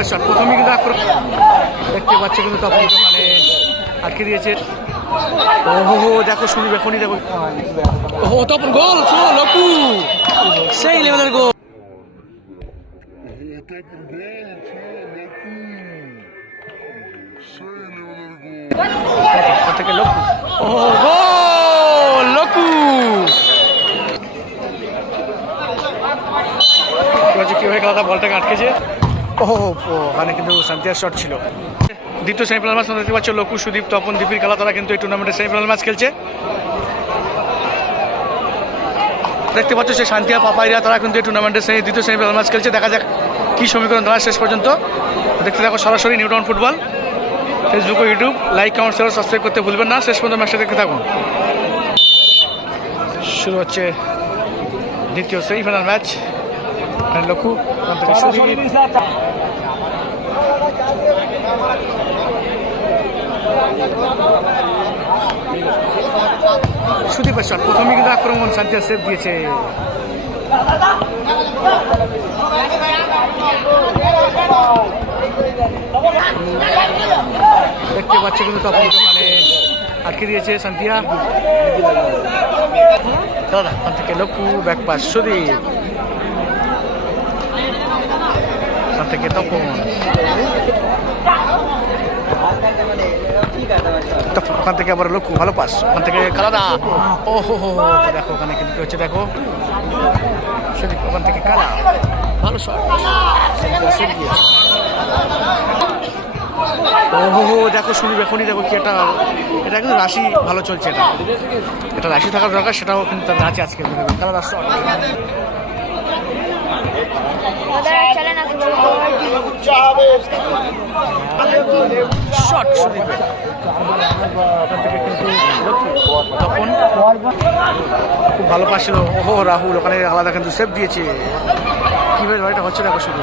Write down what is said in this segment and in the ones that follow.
সুদীপের shot প্রথমে কিন্তু আক্রমণ দেখতে পাচ্ছে কিন্তু তখন মানে আটকে দিয়েছে। ও হো হো দেখো সুদীপ এখনই দেখো। ও হো তখন গোল লকু। সেই লেভেলের গোল। থেকে লকু। ও গোল লকু। কি হয়ে খেলাটা বলটাকে আটকেছে। ও ওখানে কিন্তু শান্তিয়ার শট ছিল। দ্বিতীয় সেমিফাইনাল ম্যাচ দেখতে পাচ্ছ লকু সুদীপ, তপন, দীপির খেলা, তারা কিন্তু এই টুর্নামেন্টের সেমিফাইনাল ম্যাচ খেলছে। দেখতে পাচ্ছ সে শান্তিয়া, পাপাইরা, তারা কিন্তু এই টুর্নামেন্টের সেই দ্বিতীয় সেমিফাইনাল ম্যাচ খেলছে। দেখা যাক কি সমীকরণ দাঁড়ায় শেষ পর্যন্ত। দেখতে থাকো সরাসরি নিউটন ফুটবল ফেসবুক ও YouTube like comment share subscribe করতে ভুলবেন না। শেষ পর্যন্ত ম্যাচটা দেখতে থাকুন। শুরু হচ্ছে দ্বিতীয় সেমিফাইনাল ম্যাচ লক্ষ্য? সুদীপ শট প্রথমে কিন্তু আক্রমণ শান্তিয়া সেভ দিয়েছে। দেখতে পাচ্ছে কিন্তু তখন মানে আটকে দিয়েছে শান্তিয়া দাদা থেকে লক্ষ্য, ব্যাক পাস সুদীপ ওখান থেকে তখন। ওখান থেকে আবার লক্ষ্য ভালো পাস। ওখান থেকে কালাদা। ও হো হো দেখো ওখানে কিন্তু হচ্ছে, দেখো। ওখান থেকে কালা ভালো শট ও হো হো, দেখো সুদীপ এখনই দেখো কি একটা এটা কিন্তু রাশি ভালো চলছে এটা। এটা রাশি থাকার দরকার, সেটাও কিন্তু আছে আজকে। কালাদা শট তখন খুব ভালো পাস ছিল ওহো, রাহুল, ওখানে আলাদা কিন্তু সেভ দিয়েছে। কীভাবে লড়াইটা হচ্ছে দেখো শুধু।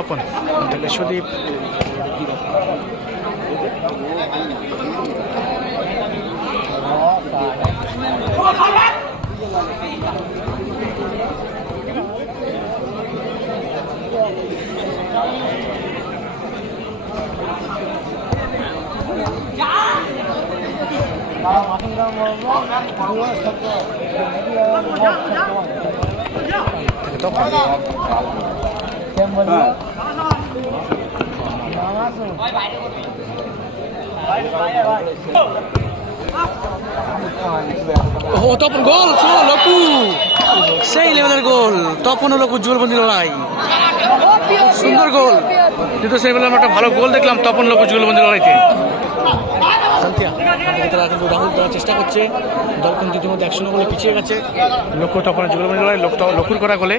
ওখান থেকে সুদীপ। ও তপন গোল শো লকু সেই লেভেলের গোল। তপন ও লকু জুলবন্দি লড়াই। সুন্দর গোল। কিন্তু সেই বেলা একটা ভালো গোল দেখলাম তপন লকু জুলবন্দি লড়াইতে। তারা কিন্তু রাহুল চেষ্টা করছে। দল কিন্তু ইতিমধ্যে একশো বলে পিছিয়ে গেছে। লক্ষ্য তখন জুলবন্দি লড়াই লোক লকুর করা গোলে।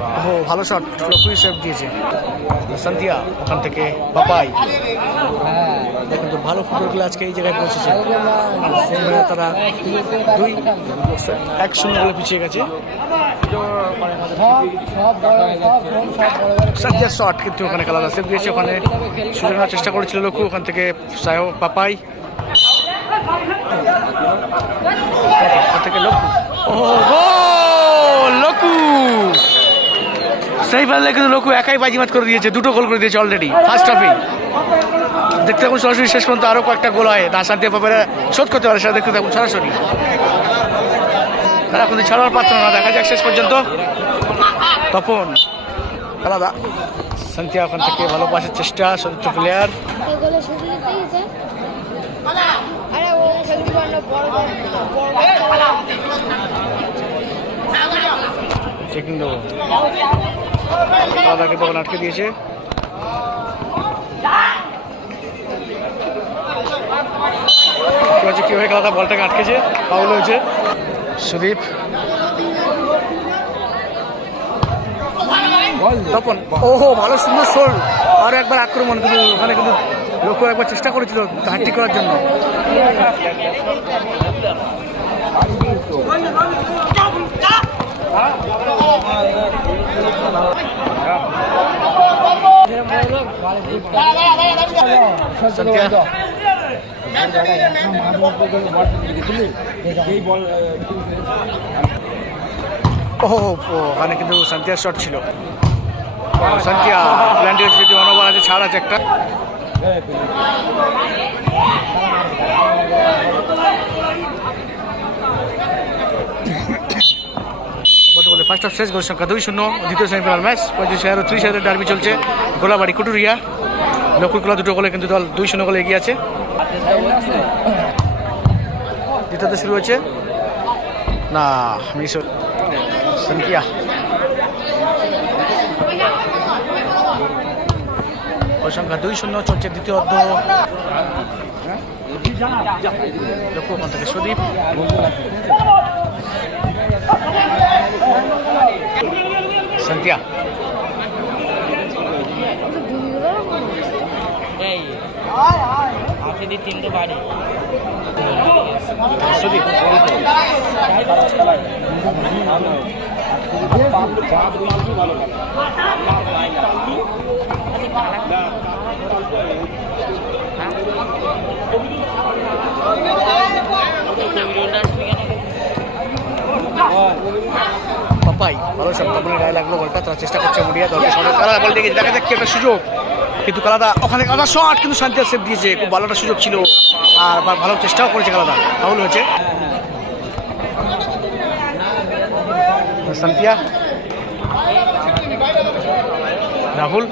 ও, ভালো শট লকুই সেভ দিয়েছে। সান্তিয়া, ওখান থেকে পাপাই। কিন্তু ভালো ফুটবল খেলে আজকে এই জায়গায় পৌঁছেছে। সেই তারা দুই, এক শূন্য বলে পিছিয়ে গেছে। সান্তিয়া শট কিন্তু ওখানে খেলা সেভ দিয়েছে। ওখানে সুযোগ চেষ্টা করেছিল লক্ষ্য, ওখান থেকে সায়ো পাপাই। ওখান থেকে লক্ষ্য। ও পারলে কিন্তু লোকু একাই বাজিমাত করে দিয়েছে, দুটো গোল করে দিয়েছে অলরেডি ফার্স্ট হাফে দেখতে থাকুন, সরাসরি শেষ পর্যন্ত আরও কয়েকটা গোল হয়। না, শান্তি পাবে শোধ করতে পারে, সেটা দেখতে থাকুন সরাসরি। তারা কিন্তু ছাড়ার পাত্র না, দেখা যাক শেষ পর্যন্ত। তপন, আলাদা। শান্তিয়া ওখান থেকে ভালো পাশের চেষ্টা সতীর্থ প্লেয়ার এগুলো শুধু কিন্তু ওখানে আটকে দিয়েছে কীভাবে খেলাটা বলটাকে আটকেছে ফাউল হয়েছে সুদীপ তপন ওহো ভালো সুন্দর শোল আর একবার আক্রমণ কিন্তু ওখানে কিন্তু লোক একবার চেষ্টা করেছিল ঘাটতি করার জন্য ওখানে কিন্তু সান্তিয়ার শট ছিল। সান্তিয়া প্ল্যান্টি যদি অনবার আছে ছাড় আছে একটা বলতে বলতে ফার্স্ট হাফ শেষ, গোল সংখ্যা দুই শূন্য। দ্বিতীয় সেমিফাইনাল ম্যাচ, পঁয়ত্রিশ হাজার, ত্রিশ হাজার ডার্বি চলছে। গোলাবাড়ি কুটুরিয়া লক্ষ্মীকুলা দুটো গোলে কিন্তু দল দুই শূন্য গোলে এগিয়ে আছে। দ্বিতীয়তে শুরু হয়েছে। না, মিস সন্তিয়া ওই সংখ্যা দুই শূন্য চলছে দ্বিতীয় অর্ধ। লক্ষ্য থেকে সুদীপ। সন্তিয়া। এই। আপনি দি তিনটে বাড়ি। সুদীপ পাপাই ভালো সপ্তাহের গায়ে লাগল, বলটা, তারা চেষ্টা করছে মুড়িয়া, দলকে সঙ্গে কালাদা বল দেখে, দেখা যাক একটা সুযোগ। কিন্তু কালাদা, ওখানে কালাদা শট কিন্তু শান্তি সেভ দিয়েছে। খুব ভালো একটা সুযোগ ছিল। আর ভালো চেষ্টাও করেছে কালাদা। ফাউল হয়েছে। সান্তিয়া রাহুল।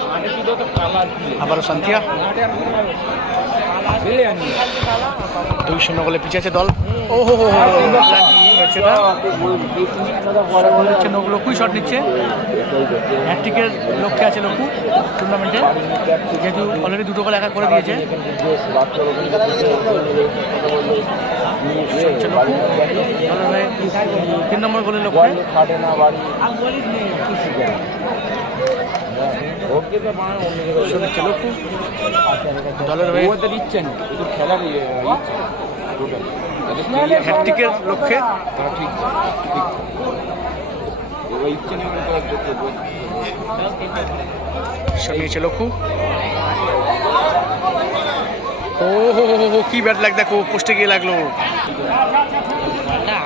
আবারও সান্তিয়া দুই শূন্য বলে পিছিয়ে আছে দল। ও হো হো হচ্ছে না? হচ্ছে লক্ষ্যই শট নিচ্ছে। হ্যাট্রিকের লক্ষ্যে আছে লক্ষ্য টুর্নামেন্টে যেহেতু অলরেডি দুটো গোল একা করে দিয়েছে। তিন নম্বর গোলের লক্ষ্যে। দলের খেলার ইয়ে, হ্যাট্রিকের লক্ষ্যে তারা ঠিক ইচ্ছে লক্ষ্য ও হো হো হো হো, কি ব্যাট লাগ দেখো পোস্টে গিয়ে লাগল না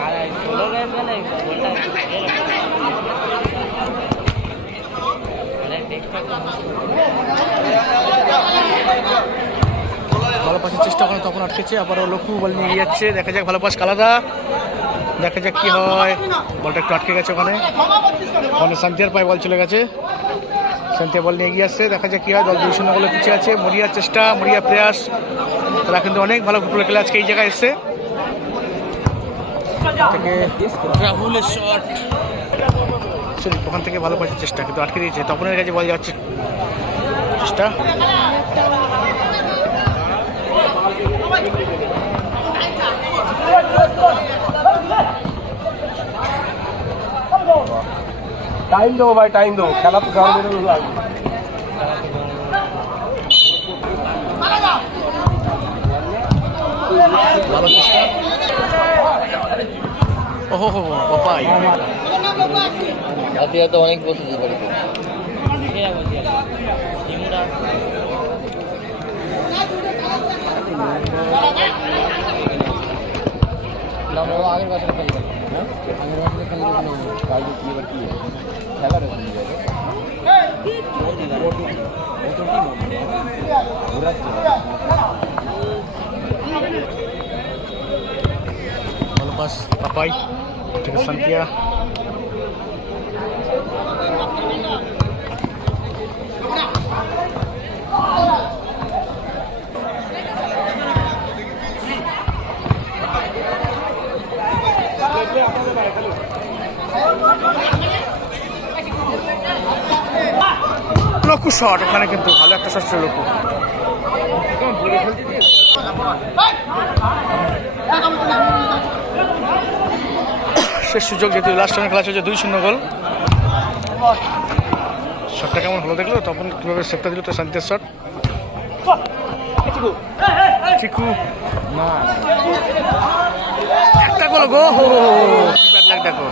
ভালো পাসের চেষ্টা করে, তখন আটকেছে, আবারও লক্ষ্য বল নিয়ে যাচ্ছে। দেখা যাক, ভালো পাস কালাদা। দেখা যাক কি হয়। বলটা একটু আটকে গেছে ওখানে। ওখানে সান্তিয়ার পায়ে বল চলে গেছে। সান্তিয়া বল নিয়ে এগিয়ে আসছে। দেখা যাক কি হয়। দল দুই শূন্য বলে পিছিয়ে আছে। মরিয়ার চেষ্টা, মরিয়া প্রয়াস। তারা কিন্তু অনেক ভালো ফুটবল খেলে আজকে এই জায়গায় এসছে। থেকে রাহুলের শট ওখান থেকে ভালো পাসের চেষ্টা, কিন্তু আটকে দিয়েছে। তপনের কাছে বল যাচ্ছে। চেষ্টা। টাইম দেবো ভাই টাইম দেবো। খেলা তো গ্রাউন্ডে লাগবে। ওহো হো হো, পাপাই আপনি হয়তো অনেক বসেছে বাড়িতে আগের বছর খেলবে হ্যাঁ আগের বছর খেলবে কাল কি এবার কি খেলার ভালো পাস পাপাই থেকে লক্ষ্য শট, ওখানে কিন্তু ভালো একটা শট ছিল শেষ সুযোগ যেহেতু লাস্ট টাইমে খেলা চলছে দুই শূন্য গোল। শটটা কেমন হলো দেখল? তখন কীভাবে সেটটা দিল? তো শান্তির শট চিকু। একটা গোল গো হো দেখো।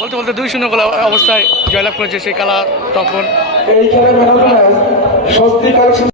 বলতে বলতে দুই শূন্য গোল অবস্থায় জয়লাভ করেছে সেই কালা তখন এই খেলার ম্যান